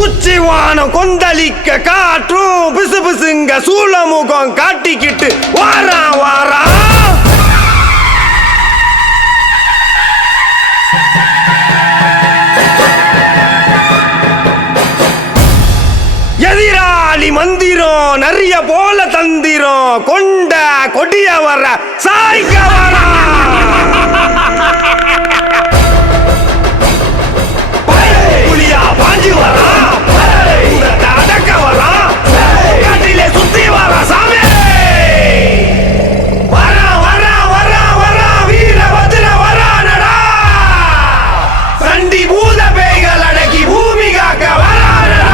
உச்சிவானம் கொந்தளிக்க காற்றும் பிசு பிசுங்க சூளமுகம் காட்டிக்கிட்டு வாரா வாரா எதிராளி மந்திரம் நிறைய போல தந்திரம் கொண்ட கொடிய வர சாய்க்க வரா புலியா பாஞ்சு வரா அடக்க வரா காட்டிலே சுத்தி வரா சாமி வரா வரா வரா வரா வீர வஜ்ர வரானடா சண்டி பூத பேய்கள் அடக்கி பூமி காக்க வரானடா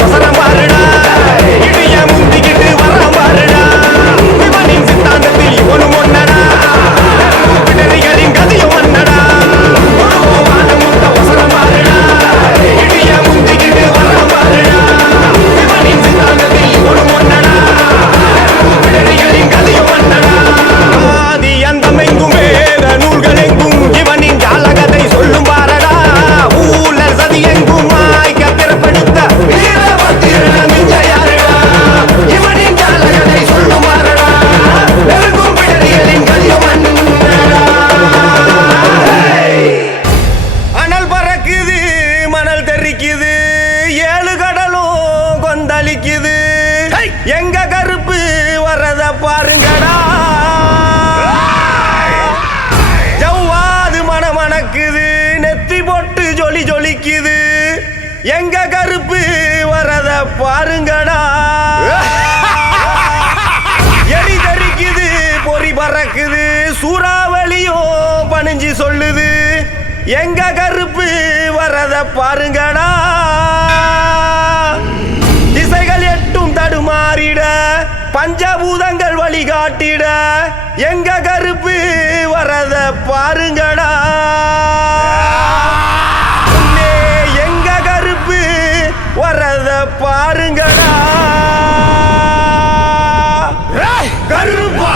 வசன ஏழு கடலும் கொந்தளிக்குது எங்க கருப்பு வரத பாருங்கடா ஜவ்வாது மணமணக்குது நெத்தி போட்டு ஜொலி ஜொலிக்குது எங்க கருப்பு வரத பாருங்கடா எலி தரிக்குது பொறி பறக்குது சூறாவளியும் பணிஞ்சு சொல்லுது எங்க கருப்பு வரத பாருங்கடா திசைகள் எட்டும் தடுமாறிட பஞ்சபூதங்கள் வழிகாட்டிட எங்க கருப்பு வரத பாருங்கடா எங்க கருப்பு வரத பாருங்கடா கருப்பா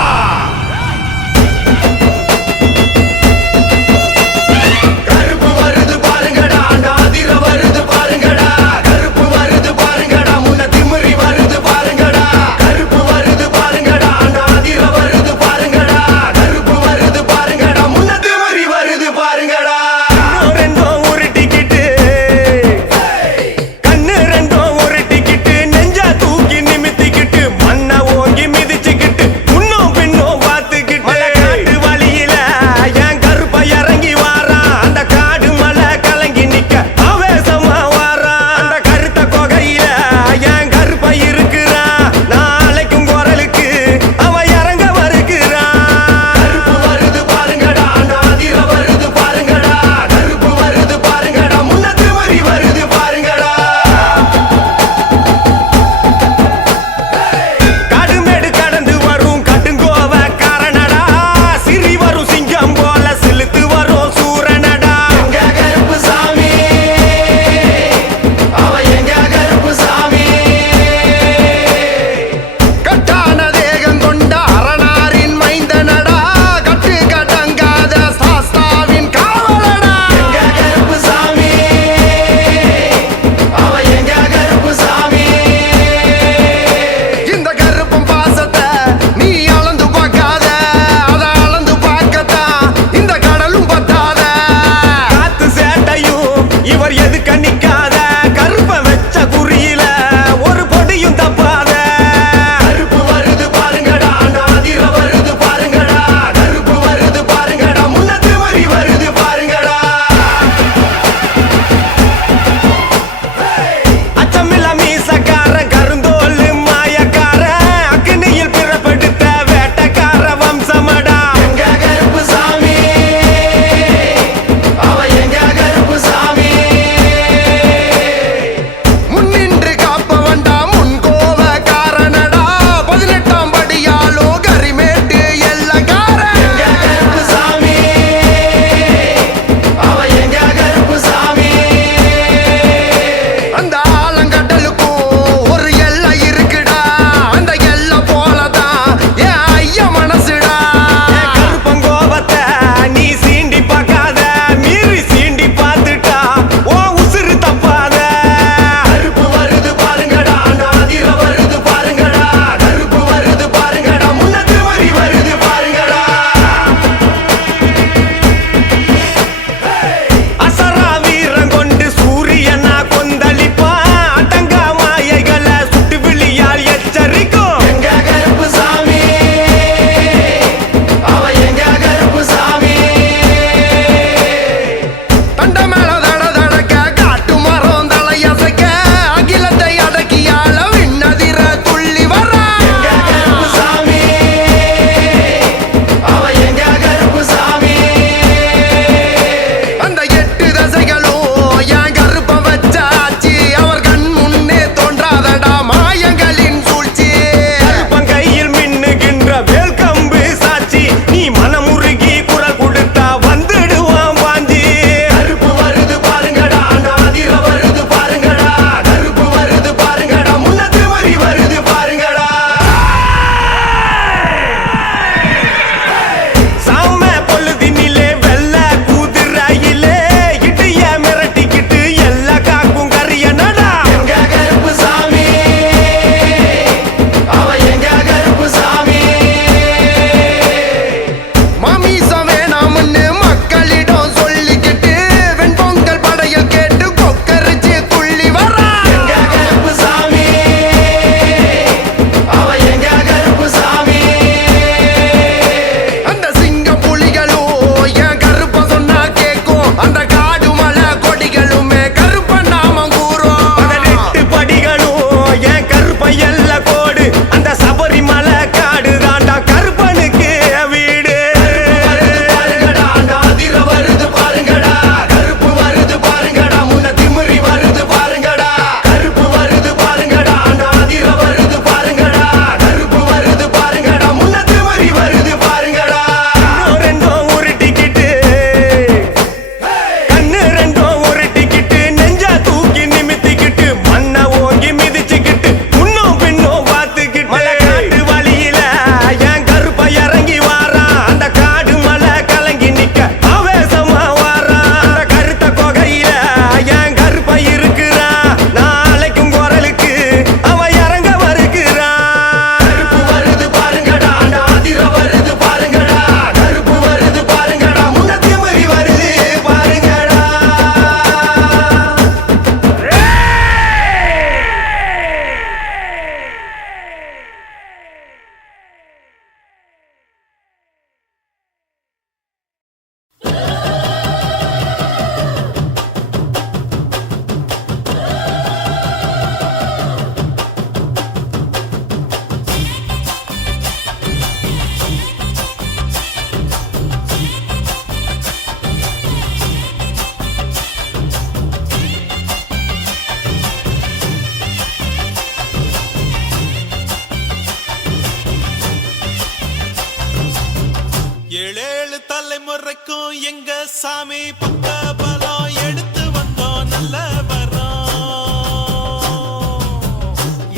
வரும் எங்க சாமி பக்க பலம் எடுத்து வந்தோம் நல்ல வரோம்.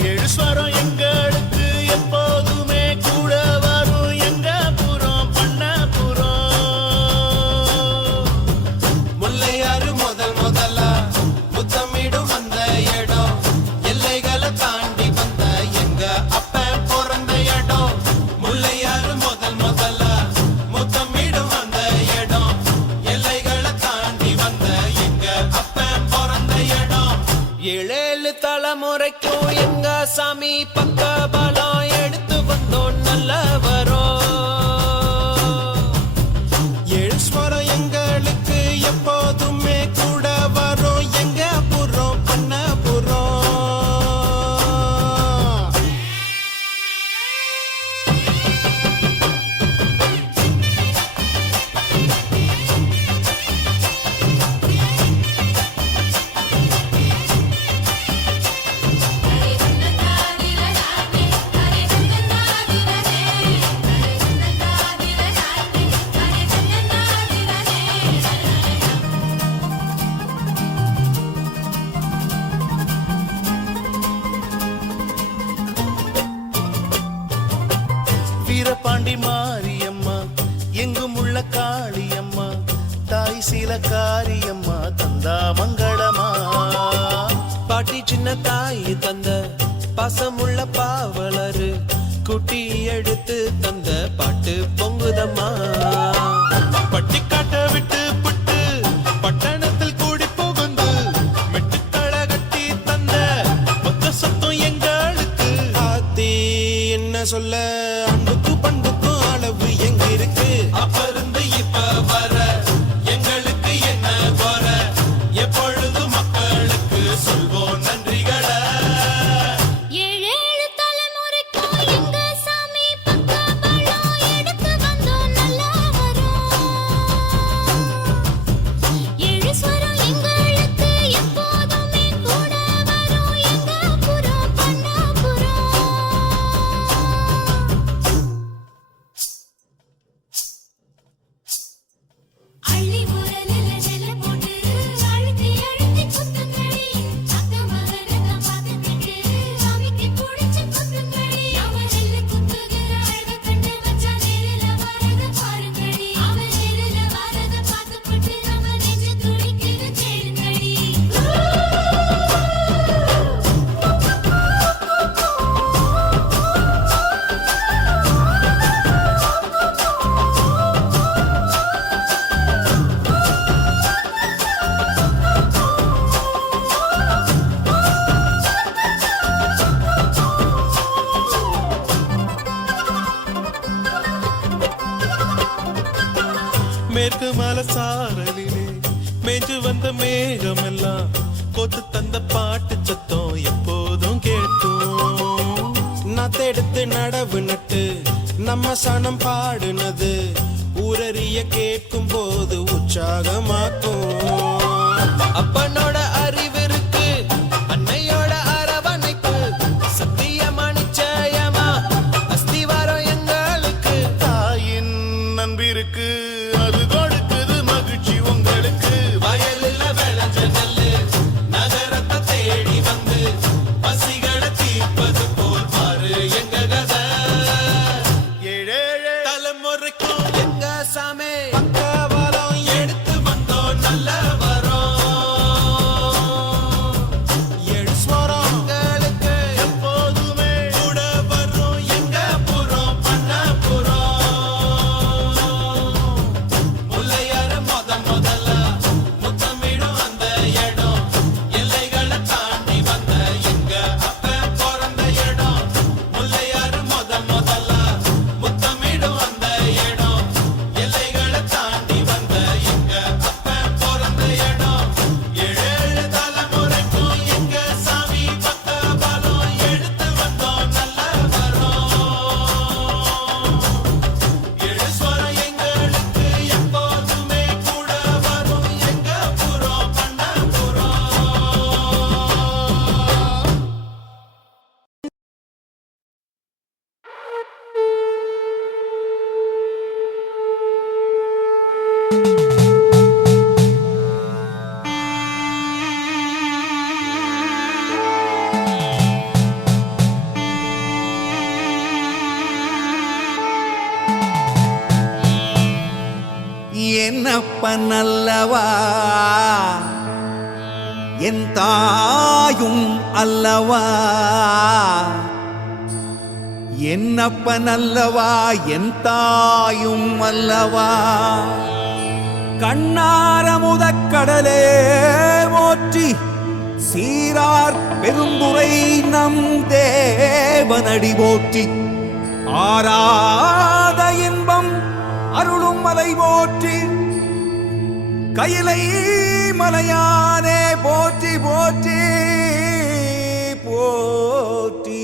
ஏழு ஸ்வரம் எங்களுக்கு எப்போதுமே கூட வரும் எங்க புறம் பண்ண புறம். முல்லையாறு முதலா முத்தமிடும் அந்த இடம் எல்லைகளை தாண்டி வந்த எங்க அப்ப பிறந்த இடம். முல்லையாறு முதலா முத்தமிடும் அந்த இடம் எல்லைகளை தாண்டி வந்த எங்க அப்ப பிறந்த இடம். ஏழேழு தலைமுறைக்கும் எங்க சாமி பக்க பலம் எடுத்து வந்தோம் நல்ல வரோம். ஏழு ஸ்வரம் எங்களுக்கு எப்போதுமே கூட வரும் எங்க புறம் பண்ண புறம். வீரபாண்டி மாரியம்மா எங்கும் உள்ள காளியம்மா தாய் சீல காரியம்மா தந்தா மங்களமா. பாட்டி சின்ன தாய் தந்த பாசமுள்ள பாவலரு குட்டி எடுத்து தந்த பாட்டு பொங்குதம்மா. பட்டி காட்ட விட்டு புட்டு பட்டணத்தில் கூடி புகுந்து மெட்டுக்களை கட்டி தந்த மொத்த சத்தம் எங்களுக்கு. ஆத்தி என்ன சொல்ல அன்புக்கு பண்புக்கும் அளவு எங்க இருக்கு. அப்ப இருந்து இப்ப வர எங்களுக்கு என்ன வர எப்பொழுது மக்களுக்கு சொல்வோம் நன்றிகளை. ஏழேழு தலைமுறைக்கும் எங்க சாமி பக்க பலம் எடுத்து வந்தோம் நல்ல வரோம். ஏழு ஸ்வரம் எங்களுக்கு எப்போதுமே கூட வரும் எங்க புறம் பண்ண புறம். அள்ளி உரலில நெல்ல போட்டு அழுத்தி அழுத்தி குத்துங்கடி. அத்த மகனதான் பார்த்துக்கிட்டு சாமிக்கு பிடிச்சு குத்துங்கடி. அவன் நெல்லு குத்துகிற அழக கண்டு வச்சா நேரில வரத பாருங்கடி. அவன் நேரில வரத பார்த்துக்கிட்டு நம்ம நெஞ்சு துடிக்குது கேளுங்கடி. மேற்கு மலை சாரலிலே மேஞ்சு வந்த மேகமெல்லாம் கொத்து தந்த பாட்டு சத்தம் எப்போதும் கேட்கும். நத்தெடுத்து நடவு நட்டு நம்ம சனம் பாடுனது ஊரறிய கேட்கும் போது உற்சாகமாக்கும். அப்பனோட அறிவு இருக்கு அன்னையோட அரவணைப்பு சத்தியமா நிச்சயமா அஸ்திவாரம் எங்களுக்கு. தாயின் நம்பிருக்கு அது கொடுக்குது மகிழ்ச்சி உங்களுக்கு. வயலில் விளைஞ்ச நெல்லு நகரத்தை தேடி வந்து பசிகளை தீர்ப்பது போல் பாரு எங்க கதை. ஏழேழு தலைமுறைக்கும் எங்க சாமி பக்க பலம் எடுத்து வந்தோம் நல்ல வரோம். என்னப்பனல்லவா என் தாயும் அல்லவா என்னப்பனல்லவா என் தாயும் அல்லவா கண்ணாரமுதக்கடலே போற்றி சீரார் பெருந்துரை நம் தேவனடி போற்றி ஆராத இன்பம் அருளும் மலை போற்றி கையிலை மலையானே போற்றி போற்றி போற்றி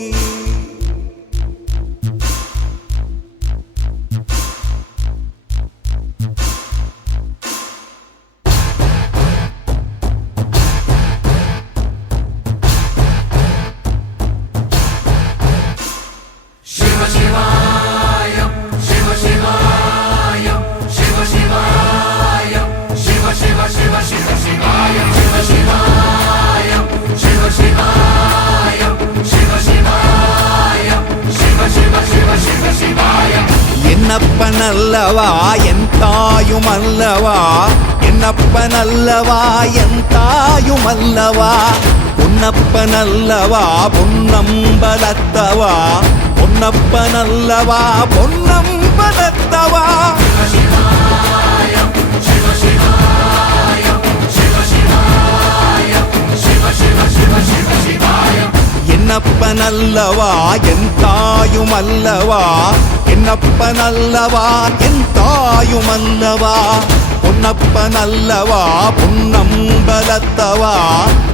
என்னப்பனல்லவா என் தாயும் அல்லவா என்னப்பனல்லவா என் தாயும் அல்லவா பொன்னப்பனல்லவா பொன்னம்பலத்தவா பொன்னப்பனல்லவா பொன்னம்பலத்தவா என்னப்பனல்லவா என் தாயும் அல்லவா என்னப்பனல்லவா என் தாயும் அல்லவா பொன்னப்பனல்லவா பொன்னம்பலத்தவா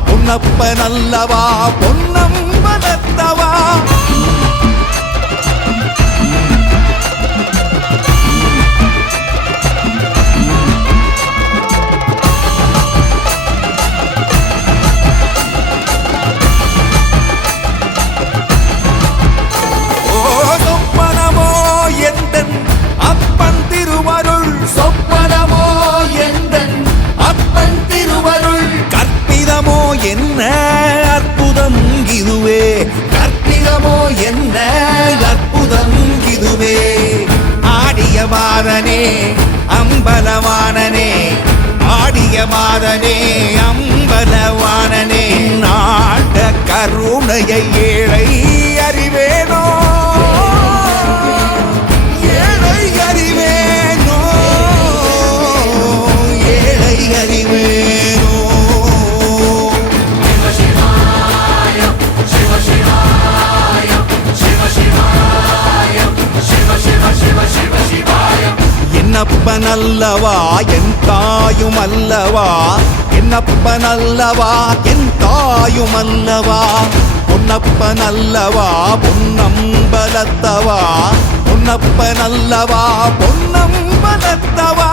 பொன்னப்பனல்லவா பொன்னம்பலத்தவா என்ன அற்புதம் இதுவே கற்பிதமோ என்ன அற்புதம் இதுவே ஆடிய மாதனே அம்பலவானனே ஆடிய மாதனே அம்பலவானனே நாட கருணையை ஏழை அறிவேனோ ஏழை அறிவேனோ ஏழை அறிவேனோ என்னப்பனல்லவா என் தாயும் அல்லவா என்னப்பனல்லவா என் தாயும் அல்லவா பொன்னப்பனல்லவா பொன்னம்பலத்தவா பொன்னப்பனல்லவா பொன்னம்பலத்தவா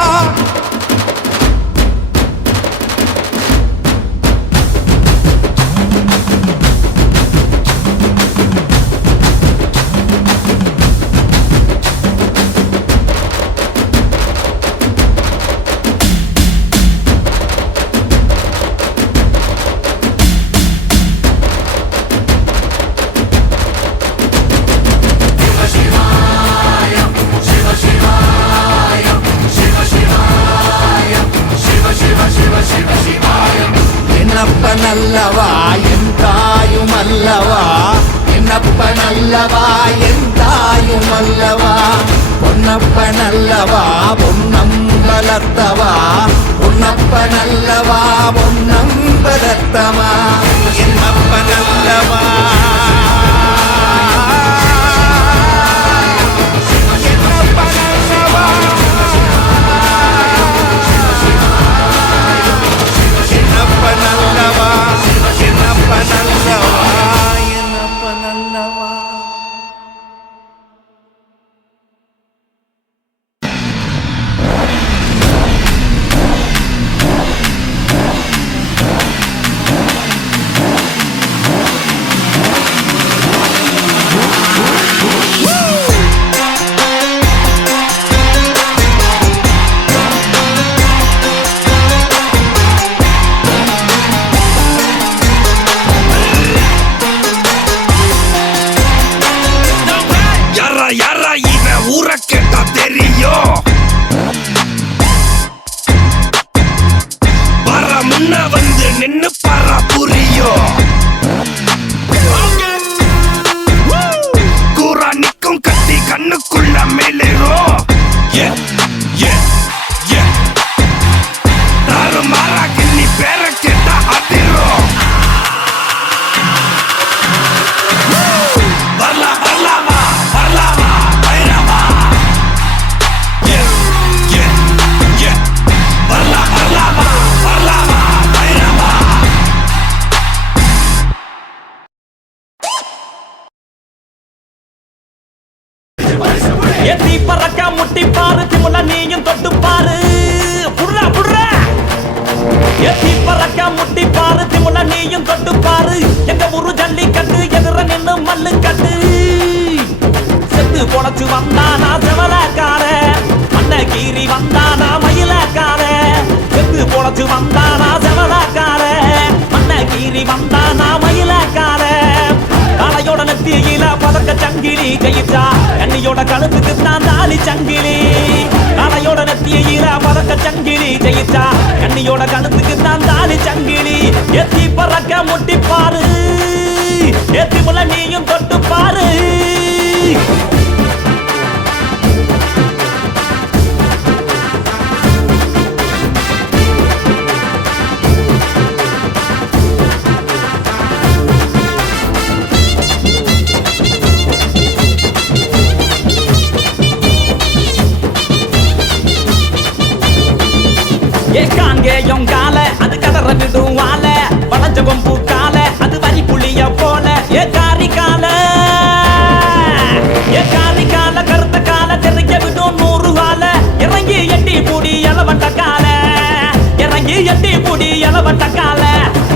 என்னப்பனல்லவா என் தாயும் அல்லவா என்னப்பனல்லவா என் தாயும் அல்லவா பொன்னப்பனல்லவா பொன்னம்பலத்தவா பொன்னப்பனல்லவா பொன்னம்பலத்தவா என்னப்பனல்லவா என்னப்பனல்லவா என்னப்பனல்லவா என்னப்பனல்லவா ஏத்தி பறக்க முட்டி பாரு திமுல நீயும் தொட்டு பாரு புடுறா புடுறா ஏத்தி பறக்க முட்டி பாரு திமுல நீயும் தொட்டு பாரு எங்க ஊரு ஜல்லிக்கட்டு எதிர நின்னு மல்லு கட்டு செத்து பொழைச்சு வந்தானா செவலக்கார மண்ண கீறி வந்தானா மயிலக்கார செத்து பொழைச்சு வந்தானா செவலக்கார மண்ண கீறி வந்தானா மயிலக்கார காலையோட நெத்தியில பதக்க சங்கிலி கையிட்டா கண்ணியோட கழுத்துக்கு தான் தாலி சங்கிலி காலையோட நெத்தியில பதக்க சங்கிலி கையிட்டா கண்ணியோட கழுத்துக்கு தான் தாலி சங்கிலி எத்தி பறக்க முட்டி பாரு ஏத்தி முள்ள நீயும் தொட்டு பாரு ஏகாங்கேயம் கால அது கதற விடும் வாழ வளஞ்ச கொம்பு கால அது வரி புளிய போல ஏகாரி கால கருத்த கால தெரிய விடும் 100 வாழ இறங்கி எட்டி பூடி எலவட்ட கால இறங்கி எட்டி பூடி எலவட்ட கால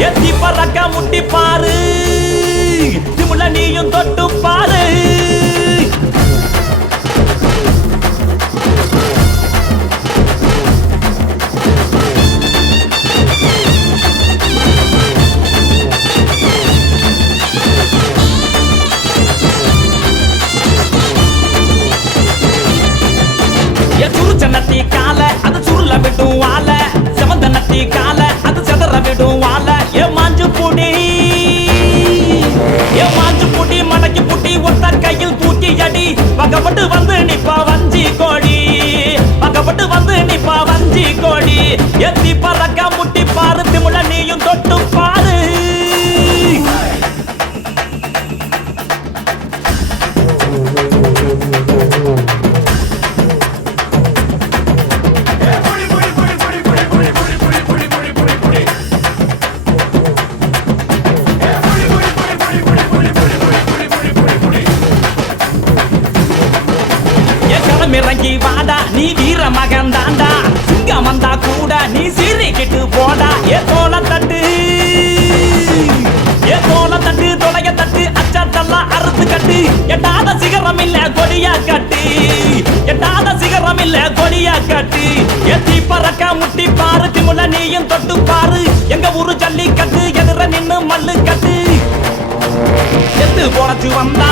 எத்தி பறக்க முட்டி பாரு திமுல நீயும் தொட்டு பாரு நத்தி கால அது சுருள விடும் வாழ செவந்த நத்தி கால அது செதற விடும் வாழ ஏ மாஞ்சு புடி மடக்கி புட்டி ஒத்த கையில் தூக்கி அடி பக்கப்பட்டு வந்து நிப்பா வஞ்சி கோடி பக்கப்பட்டு வந்து நிப்பா வஞ்சி கோடி எத்தி பறக்க முட்டி பாரு திமுல நீயும் தொட்டு பாரு இறங்கி வாடா நீ வீர மகன் தாண்டா சிங்கம் வந்தா கூட நீ சீறி கிட்டு போடா ஏ தோல தட்டு தொலைய தட்டு அச்சாத்தெல்லாம் அறுத்து கட்டு எட்டாத சிகரம் இல்ல கொடியா கட்டு எட்டாத சிகரம் இல்ல கொடியா கட்டு எத்தி பறக்க முட்டி பாரு திமுல நீயும் தொட்டு பாரு எங்க ஊரு ஜல்லிக்கட்டு எதிர நின்னு மல்லு கட்டு செத்து பொழைச்சு வந்தா